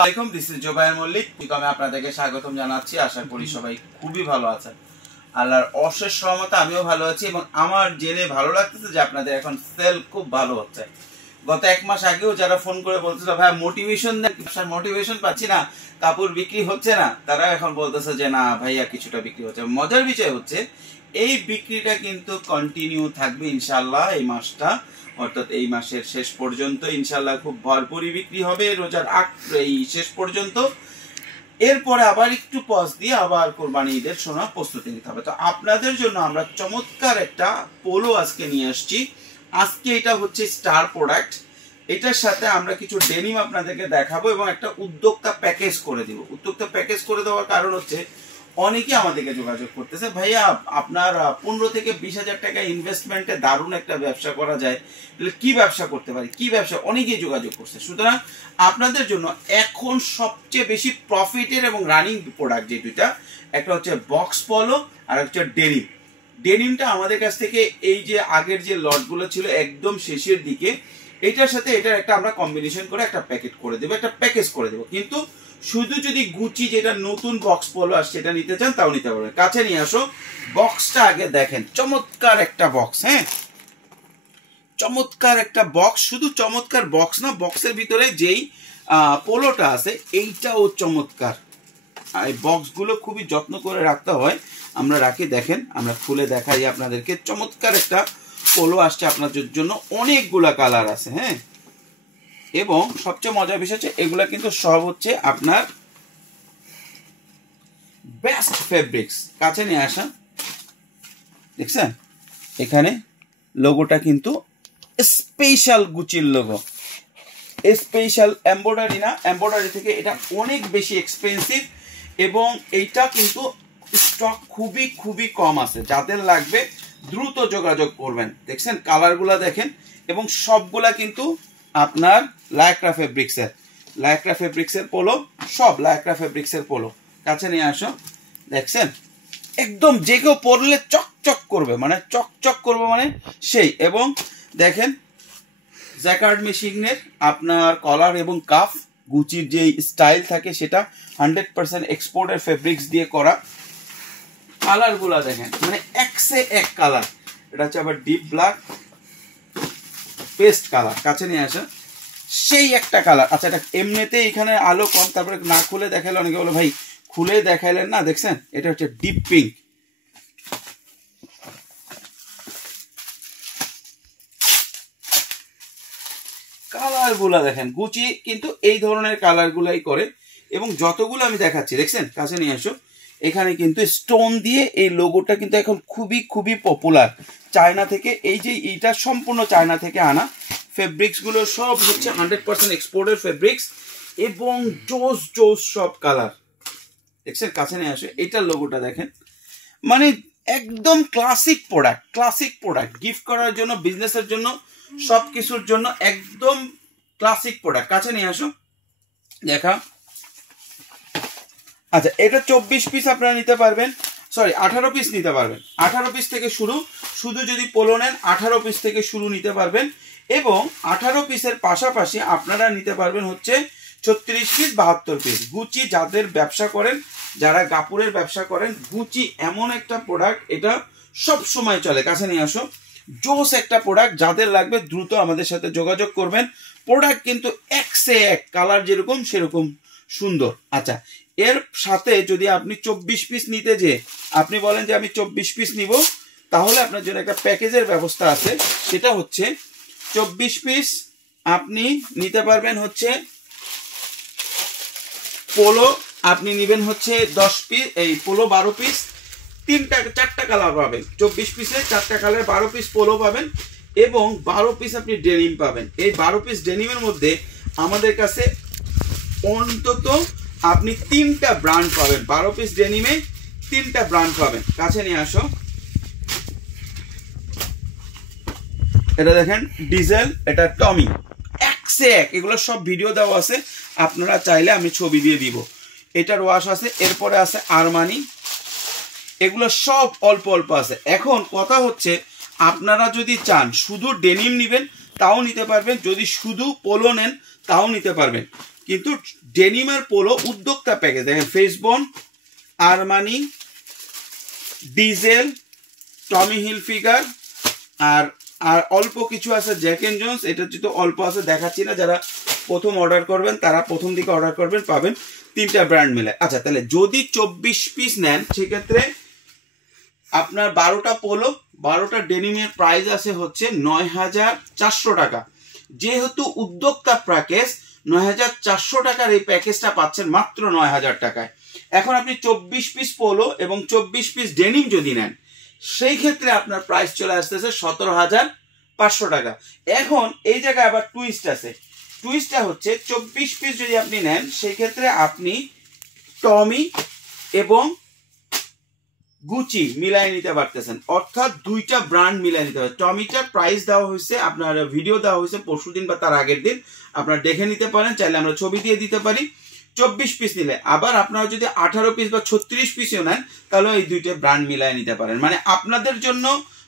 আসসালামু আলাইকুম, this is Zobayer Mallick. আমি আপনাদেরকে স্বাগতম জানাচ্ছি। আশা করি সবাই খুবই ভালো আছেন। আল্লাহর অশেষ রহমতে আমিও ভালো আছি এবং আমার জেনে ভালো লাগতেছে যে আপনাদের এখন সেল খুব ভালো হচ্ছে। গত এক মাস আগেও যারা ফোন করে বলতেছিল ভাই মোটিভেশন দেন, মোটিভেশন পাচ্ছি না, কাপড় বিক্রি হচ্ছে না, তারা এখন বলতেছে যে না ভাইয়া কিছুটা বিক্রি হচ্ছে। মজার বিষয় হচ্ছে এই বিক্রিটা কিন্তু কন্টিনিউ থাকবে ইনশাআল্লাহ এই মাসটা, অর্থাৎ এই মাসের শেষ পর্যন্ত ইনশাআল্লাহ খুব ভরপুরই বিক্রি হবে রোজার এই শেষ পর্যন্ত। এরপরে আবার একটু পজ দিয়ে আবার কোরবানি ঈদের সময় প্রস্তুতি নিতে হবে। তো আপনাদের জন্য আমরা চমৎকার একটা পোলো আজকে নিয়ে আসছি। আজকে এটা হচ্ছে স্টার প্রোডাক্ট, এটার সাথে আমরা কিছু ডেনিম আপনাদেরকে দেখাবো এবং একটা উদ্যোক্তা প্যাকেজ করে দিব। উদ্যোক্তা প্যাকেজ করে দেওয়ার কারণ হচ্ছে অনেকে আমাদেরকে যোগাযোগ করতেছে, ভাইয়া আপনার 15 থেকে 20,000 টাকা ইনভেস্টমেন্টে দারুণ একটা ব্যবসা করা যায়, কি ব্যবসা করতে পারি, কি ব্যবসা, অনেকেই যোগাযোগ করছে। সুতরাং আপনাদের জন্য এখন সবচেয়ে বেশি প্রফিটের এবং রানিং প্রোডাক্ট যে দুইটা, একটা হচ্ছে বক্স পলো আর হচ্ছে ডেনিম। ডেনিমটা আমাদের কাছ থেকে এই যে আগের যে লটগুলো ছিল একদম শেষের দিকে, এটার সাথে এটার একটা আমরা কম্বিনেশন করে একটা প্যাকেট করে দেবো, একটা প্যাকেজ করে দেবো। কিন্তু শুধু যদি গুচি যেটা নতুন বক্স পলো আসছে সেটা নিতে চান তাও নিতে পারবেন। কাছে নিয়ে আসো, বক্সটা আগে দেখেন, চমৎকার একটা বক্স। হ্যাঁ, চমৎকার একটা বক্স, শুধু চমৎকার বক্স না, বক্সের ভিতরে যেই পোলোটা আছে এইটাও চমৎকার। এই বক্সগুলো খুবই যত্ন করে রাখতে হয়, আমরা রাখি। দেখেন, আমরা খুলে দেখাই আপনাদেরকে। চমৎকার একটা পোলো আসছে আপনাদের জন্য, অনেকগুলা কালার আছে। হ্যাঁ, এবং সবচেয়ে মজার বিষয় হচ্ছে এগুলা কিন্তু সব হচ্ছে আপনার বেস্ট ফেব্রিক্স। কাছে নিয়ে আসা, দেখছেন এখানে লোগোটা কিন্তু স্পেশাল গুচির লোগো, স্পেশাল এমব্রয়ডারি না, এমব্রয়ডারি থেকে এটা অনেক বেশি এক্সপেন্সিভ এবং এইটা কিন্তু স্টক খুবই খুবই কম আছে। যাদের লাগবে দ্রুত যোগাযোগ করবেন। দেখছেন কালারগুলা দেখেন, এবং সবগুলা কিন্তু আপনার লায়করা ফেব্রিক্সের, লায়করা ফেব্রিক্সের পোলো, সব লায়করা ফেব্রিক্সের পোলো। কাছে নিয়ে আসো, দেখছেন একদম যে কেউ পরলে চকচক করবে, মানে চকচক করবে মানে সেই। এবং দেখেন জ্যাকার্ড মেশিনের আপনার কলার এবং কাফ, গুচির যে স্টাইল থাকে সেটা 100% এক্সপোর্টের ফেব্রিক্স দিয়ে করা। কালারগুলা দেখেন, মানে একসে এক কালার। এটা হচ্ছে আবার ডিপ ব্ল্যাক, পেস্ট কালার। কাছে নিয়ে আসা, সেই একটা কালার। আচ্ছা, এটা এমনিতে এখানে আলো কম, তারপরে না খুলে দেখাইলে অনেকে বলে ভাই খুলে দেখাইলেন না। দেখছেন এটা হচ্ছে ডিপ পিঙ্ক। কালার গুলা দেখেন, গুচি কিন্তু এই ধরনের কালার গুলাই করে এবং যতগুলো আমি দেখাচ্ছি দেখছেন। কাছে নিয়ে আসো, এখানে কিন্তু স্টোন দিয়ে এই লোগোটা কিন্তু এখন খুবই খুবই পপুলার চায়না থেকে। এই যে এইটা সম্পূর্ণ চায়না থেকে আনা ফেব্রিক্স গুলো সব হচ্ছে 100% এক্সপোর্টের ফেব্রিক্স এবং জোস জোস সব কালার। দেখছেন, কাছে নিয়ে আসো, এটার লোগোটা দেখেন, মানে একদম classic product, classic product gift করার জন্য, বিজনেসের জন্য, সবকিছুর জন্য একদম ক্লাসিক প্রোডাক্ট। কাছে নিয়ে আসো, দেখা। আচ্ছা, এটা 24 পিস আপনারা নিতে পারবেন, সরি 18 পিস নিতে পারবেন। 18 পিস থেকে শুরু, শুধু যদি পোলো নেন 18 পিস থেকে শুরু নিতে পারবেন। এবং 18 পিসের পাশাপাশি আপনারা নিতে পারবেন হচ্ছে 36 পিস, 72 পিস। গুচি যাদের ব্যবসা করেন, যারা কাপড়ের ব্যবসা করেন, গুচি এমন একটা প্রোডাক্ট, এটা সব সময় চলে। কাছে নিয়ে আসো, জোস একটা প্রোডাক্ট। যাদের লাগবে দ্রুত আমাদের সাথে যোগাযোগ করবেন। প্রোডাক্ট কিন্তু একসে এক, কালার যেরকম সেরকম সুন্দর। আচ্ছা, এর সাথে যদি আপনি 24 পিস নিতে যে আপনি বলেন যে আমি 24 পিস নিব, তাহলে আপনার জন্য একটা প্যাকেজের ব্যবস্থা আছে। সেটা হচ্ছে 24 পিস আপনি নিতে পারবেন হচ্ছে পোলো, আপনি নেবেন হচ্ছে 10 পিস, এই পোলো 12 পিস, 4টা কালার পাবেন। 24 পিসে 4টা কালার, 12 পিস পোলো পাবেন এবং 12 পিস আপনি ডেনিম পাবেন। এই 12 পিস ডেনিমের মধ্যে আমাদের কাছে অন্তত আপনি 3টা ব্র্যান্ড পাবেন। 12 পিস ডেনিমে 3টা ব্র্যান্ড পাবেন। কাছে নিয়ে আসো, এটা দেখেন ডিজেল, এটা টমি, একসে এক। এগুলো সব ভিডিও দেওয়া আছে, আপনারা চাইলে আমি ছবি দিয়ে দিব। এটার ওয়াশ আছে, এরপরে আছে আরমানি, এগুলো সব অল্প অল্প আছে। এখন কথা হচ্ছে আপনারা যদি চান শুধু ডেনিম নেবেন তাও নিতে পারবেন, যদি শুধু পোলো নেন তাও নিতে পারবেন। কিন্তু ডেনিম আর পোলো উদ্যোক্তা প্যাকেজ দেখেন, ফেসবন, আরমানি, ডিজেল, টমি হিলফিগার, আর আর অল্প কিছু আছে জ্যাক এন্ড জোন্স। এটা যেহেতু অল্প আছে দেখাচ্ছি না, যারা প্রথম অর্ডার করবেন তারা প্রথম দিকে অর্ডার করবেন, পাবেন 3টা ব্র্যান্ড মিলে। আচ্ছা, তাহলে যদি 24 পিস নেন সেক্ষেত্রে আপনার 12টা পোলো 12টা ডেনিমের প্রাইস আছে হচ্ছে 9400 টাকা। যেহেতু উদ্যোক্তা প্যাকেজ 9400 টাকার এই প্যাকেজটা পাচ্ছেন মাত্র 9000 টাকায়। এখন আপনি 24 পিস পোলো এবং 24 পিস ডেনিম যদি নেন সেই ক্ষেত্রে আপনার প্রাইস চলে আসতেছে 17500 টাকা। এখন এই জায়গায় আবার টুইস্ট আছে। টুইস্টটা হচ্ছে 24 পিস যদি আপনি নেন সেই ক্ষেত্রে আপনি টমি এবং গুচি মিলাই নিতে পারতেছেন, অর্থাৎ 2টা ব্র্যান্ড মিলাই নিতে পারবেন। টমিটার প্রাইস দেওয়া হয়েছে, আপনার ভিডিও দেওয়া হয়েছে পরশুদিন বা তার আগের দিন, আপনারা দেখে নিতে পারেন, চাইলে আমরা ছবি দিয়ে দিতে পারি। 24 পিস নিলে আবার আপনারা যদি 18 পিস বা 36 পিসও নেন তাহলে এই 2টা ব্র্যান্ড মিলাই নিতে পারেন। মানে আপনাদের জন্য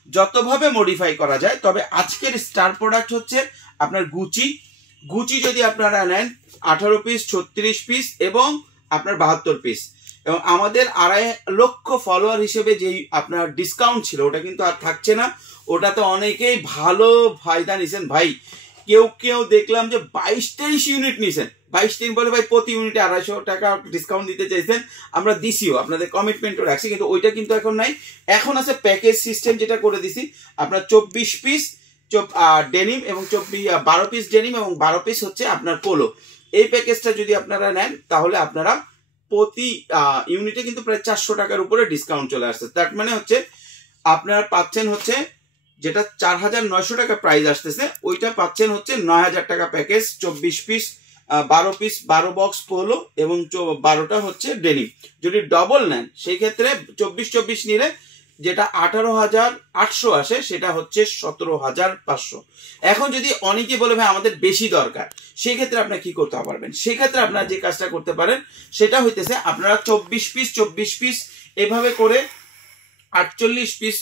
যতভাবে মডিফাই করা যায়। তবে আজকের স্টার প্রোডাক্ট হচ্ছে আপনার গুচি। গুচি যদি আপনারা নেন 18 পিস, 36 পিস এবং আপনার 72 পিস, এবং আমাদের 2.5 লক্ষ ফলোয়ার হিসেবে যেই আপনার ডিসকাউন্ট ছিল ওটা কিন্তু আর থাকছে না। ওটাতে অনেকেই ভালো ফায়দা নিছেন ভাই। কেউ কেউ দেখলাম যে 22-23 ইউনিট নিছেন, 22-23 বলে ভাই প্রতি ইউনিটে 250 টাকা ডিসকাউন্ট দিতে চাইছেন, আমরা দিছিও, আপনাদের কমিটমেন্টও রাখছি, কিন্তু ওইটা কিন্তু এখন নাই। এখন আছে প্যাকেজ সিস্টেম, যেটা করে দিছি আপনার 24 পিস ডেনিম এবং 12 পিস ডেনিম এবং 12 পিস হচ্ছে আপনার পোলো। এই প্যাকেজটা যদি আপনারা নেন তাহলে আপনারা প্রতি ইউনিটে কিন্তু প্রায় 400 টাকার উপরে ডিসকাউন্ট চলে আসছে। তার মানে হচ্ছে আপনারা পাচ্ছেন হচ্ছে যেটা 4900 টাকা প্রাইস আসতেছে, ওইটা পাচ্ছেন হচ্ছে 9000 টাকা package. 24 piece 12 piece 12 box polo এবং 12টা হচ্ছে ডেনিম। যদি ডবল নেন সেই ক্ষেত্রে 24 নিলে যেটা 18800 আসে সেটা হচ্ছে 17500। এখন যদি অনেকে বলে ভাই আমাদের বেশি দরকার, সেই ক্ষেত্রে আপনারা কি করতে পারবেন? সেই ক্ষেত্রে আপনারা যে কাজটা করতে পারেন সেটা হইতেছে আপনারা 24 পিস এভাবে করে 48 পিস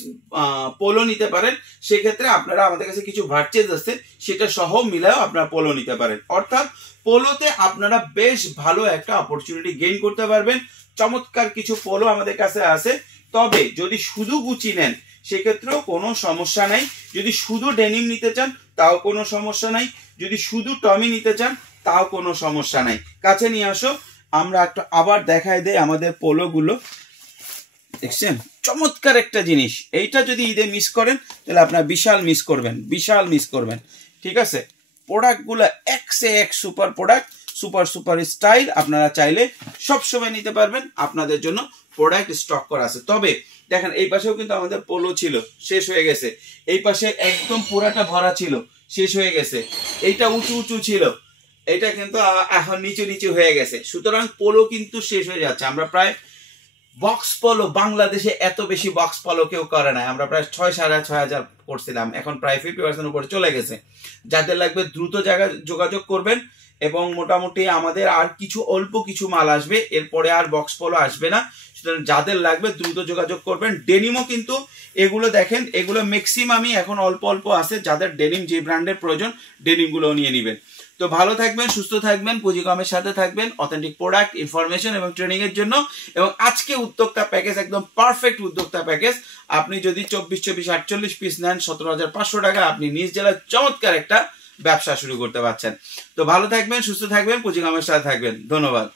পোলো নিতে পারেন। সেক্ষেত্রে আপনারা আমাদের কাছে কিছু ভার্চেজ আছে, সেটা সহ মিলাও আপনারা পোলো নিতে পারেন। অর্থাৎ পোলোতে আপনারা বেশ ভালো একটা অপরচুনিটি গেইন করতে পারবেন। চমৎকার কিছু পোলো আমাদের কাছে আছে। তবে যদি শুধু গুচি নেন সেক্ষেত্রেও কোনো সমস্যা নাই, যদি শুধু ডেনিম নিতে চান তাও কোনো সমস্যা নাই, যদি শুধু টমি নিতে চান তাও কোনো সমস্যা নাই। কাছে নিয়ে আসো, আমরা একটা আবার দেখাই দেই আমাদের পোলোগুলো। দেখছেন চমৎকার একটা জিনিস, এইটা যদি ঈদে মিস করেন তাহলে আপনারা বিশাল মিস করবেন। ঠিক আছে, প্রোডাক্টগুলো এক্সে এক সুপার প্রোডাক্ট, সুপার স্টাইল। আপনারা চাইলে সবসময় নিতে পারবেন, আপনাদের জন্য প্রোডাক্ট স্টক করা আছে। তবে দেখেন এই পাশেও কিন্তু আমাদের পোলো ছিল, শেষ হয়ে গেছে। এই পাশে একদম পুরাটা ভরা ছিল, শেষ হয়ে গেছে। এইটা উঁচু ছিল, এটা কিন্তু এখন নিচু হয়ে গেছে। সুতরাং পোলো কিন্তু শেষ হয়ে যাচ্ছে। আমরা প্রায় বক্স পলো, বাংলাদেশে এত বেশি বক্স পলো কেউ করে নাই, আমরা প্রায় 6,500 করছিলাম, এখন প্রায় 50% উপরে চলে গেছে। যাদের লাগবে দ্রুত যোগাযোগ করবেন, এবং মোটামুটি আমাদের আর অল্প কিছু মাল আসবে, এরপরে আর বক্স পলো আসবে না। সুতরাং যাদের লাগবে দ্রুত যোগাযোগ করবেন। ডেনিমও কিন্তু এগুলো দেখেন, এগুলো ম্যাক্সিমামই এখন অল্প আছে। যাদের ডেনিম যে ব্র্যান্ডের প্রয়োজন ডেনিমগুলো নিয়ে নেবেন। তো ভালো থাকবেন, সুস্থ থাকবেন, পুঁজিকমের সাথে থাকবেন অথেন্টিক প্রোডাক্ট, ইনফরমেশন এবং ট্রেনিং এর জন্য। এবং আজকে উদ্যোক্তা প্যাকেজ একদম পারফেক্ট উদ্যোক্তা প্যাকেজ। আপনি যদি 24 48 পিস নেন 17500 টাকা, আপনি নিজ জেলায় চমৎকার একটা ব্যবসা শুরু করতে পারছেন। তো ভালো থাকবেন, সুস্থ থাকবেন, পুঁজিকমের সাথে থাকবেন। ধন্যবাদ।